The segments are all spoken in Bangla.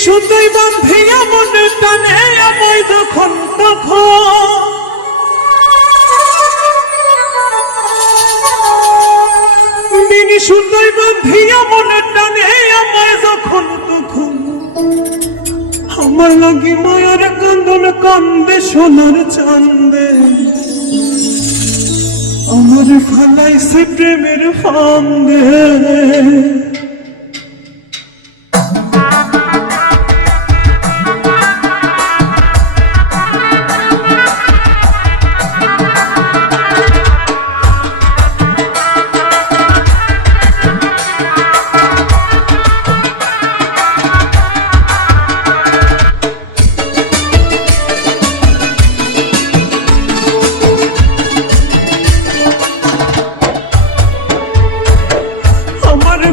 শুধুই বাঁধিয়া মনে টানে আমায় যখন তখন দিন শুধুই বাঁধিয়া মনে টানে আমায় যখন তখন আমার লাগি মায়ার কান্দন কান্দে সোনার চান্দে আমার ফালাইছে প্রেমের ফান্দে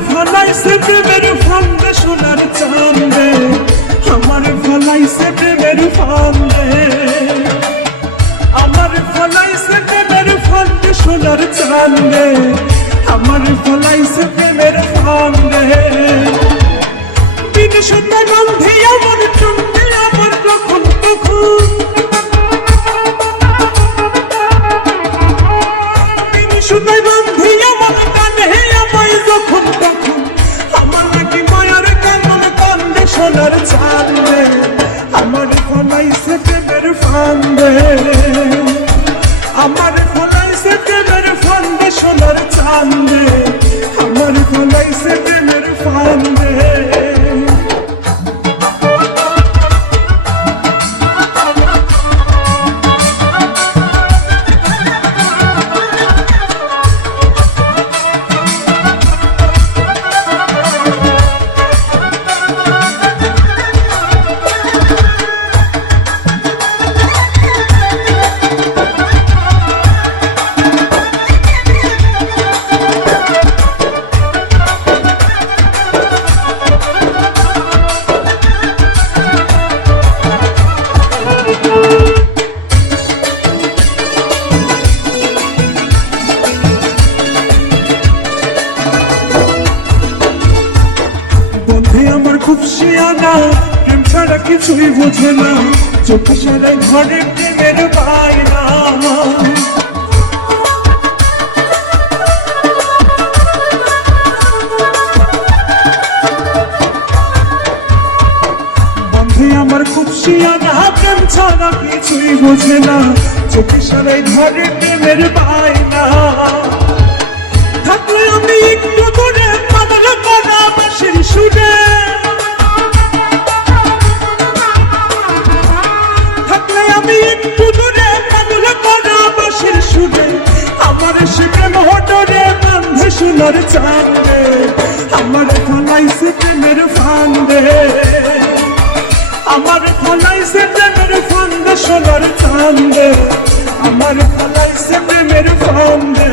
ফলাইছে প্রেমের ফান্দে সোনার চান্দে আমার ফলাইছে প্রেমের ফান্দে আমার ফলাইছে প্রেমের ফান্দে সোনার চান্দে আমার ফলাইছে প্রেমের ফান্দে দিন সুন্দর গন্ধে আমার চুমকে আমার যখন তখন দিন সুন্দর গন্ধে আমার কানে আমায় যখন তখন সোনার চান্দে আমার ফলাইছে প্রেমের ফান্দে আমার ফলাইছে প্রেমের ফান্দে সোনার চান্দে আমার ফলাইছে প্রেমের ফান্দে আমার খুব শিয়ানা প্রেম ছাড়া কিছুই বোঝে না চোখে সারা ঘরে প্রেমের বায়না বন্ধে আমার খুব শিয়ানা প্রেম ছাড়া কিছুই বোঝে না চোখে সারা ঘরে প্রেমের বায়না থাকলে আমি একটু দূরে কাঁদল করা বাঁশির সুরে থাকলে আমি একটু দূরে কাঁদল করা বাঁশির সুরে আমার সে প্রেম হটরে বাঁধে সোনার চান্দে আমার ফলাইছে প্রেমের ফান্দে আমার ফলাইছে প্রেমের ফান্দে সোনার চান্দে আমার ফলাইছে প্রেমের ফান্দে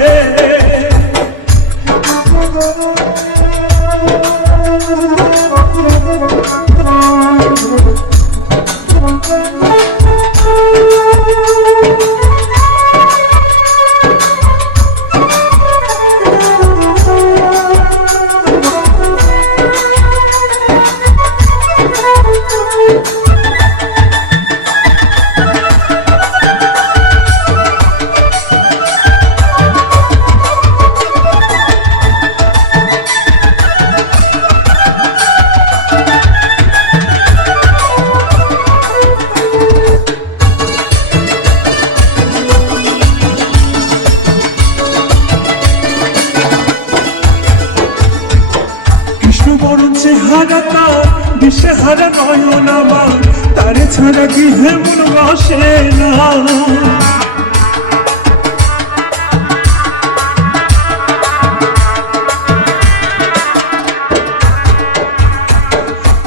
চেহারা তার দিশে হারা নয়ন আমার তারে ছাড়া কি হেমন বসে না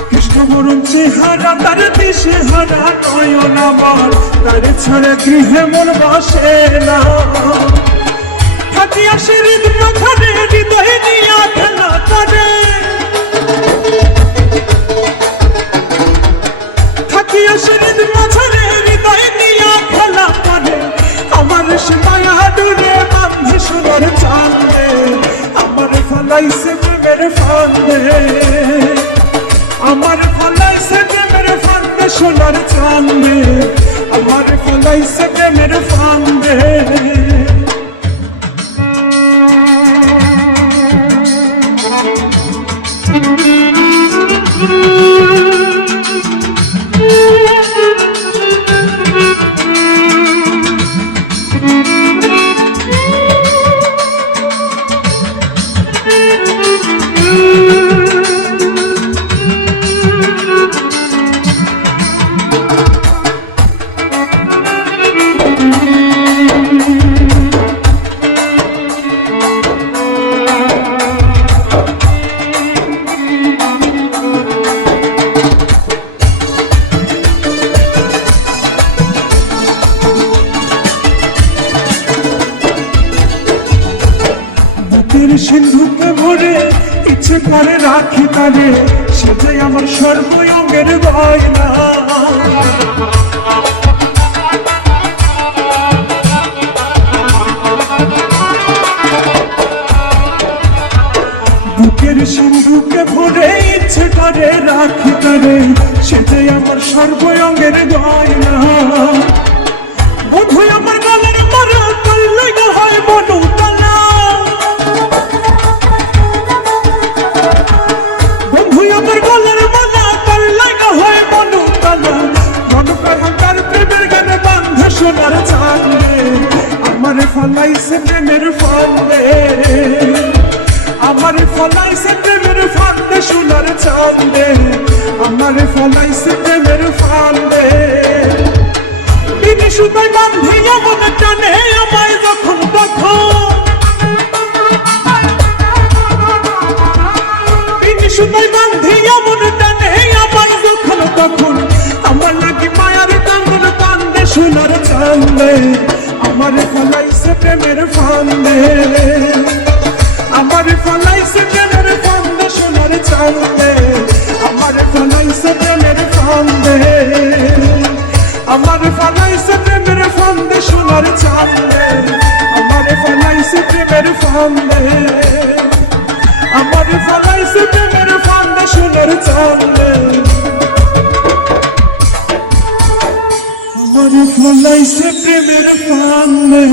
কৃষ্ণবরণ চেহারা তার দিশে হারা নয়ন আমার তারে ছাড়া কি হেমন বসে না থাকি আসে হৃদয় হৃদয় নিয়া খেলা করে আমার সে মায়া ডুরে বাঁধে সোনার চান্দে আমার ফলাইছে প্রেমের ফান্দে আমার ফলাইছে সোনার চাঁদে আমার ফলাইছে প্রেমের ফান্দে সিন্ধুকে ভরে ইচ্ছে করে রাখি তারে সে যে আমার সর্বঙ্গের গয়না বুকের সিন্ধুকে ভরে ইচ্ছে করে রাখি তারে সে যে আমার সর্বঙ্গের গয়না বধু আমার গলার মারা করলে হয় বনু সোনার চাঁদে আমার ফলাইছে প্রেমের ফান্দে আমার ফলাইছে প্রেমের ফান্দে সোনার চাঁদে আমার ফলাইছে প্রেমের ফান্দে বিনি সুতায় বান্ধিয়া মনে টানে আমায় যখন তখন বিনি সুতায় বান্ধিয়া মনে টানে আমায় যখন তখন আমার লাগি মায়ার কান্দন কান্দে সোনার চাঁদে আমার ফলাইছে প্রেমের ফান্দে আমার ফলাইছে প্রেমের ফান্দে সোনার চাঁদে আমার ফলাইছে প্রেমের ফান্দে আমার ফলাইছে প্রেমের ফান্দে সোনার চাঁদে আমার ফলাইছে প্রেমের ফান্দে আমার ফলাইছে প্রেমের ফান্দে সোনার চাঁদে আমার ফলাইছে প্রেমের ফান্দে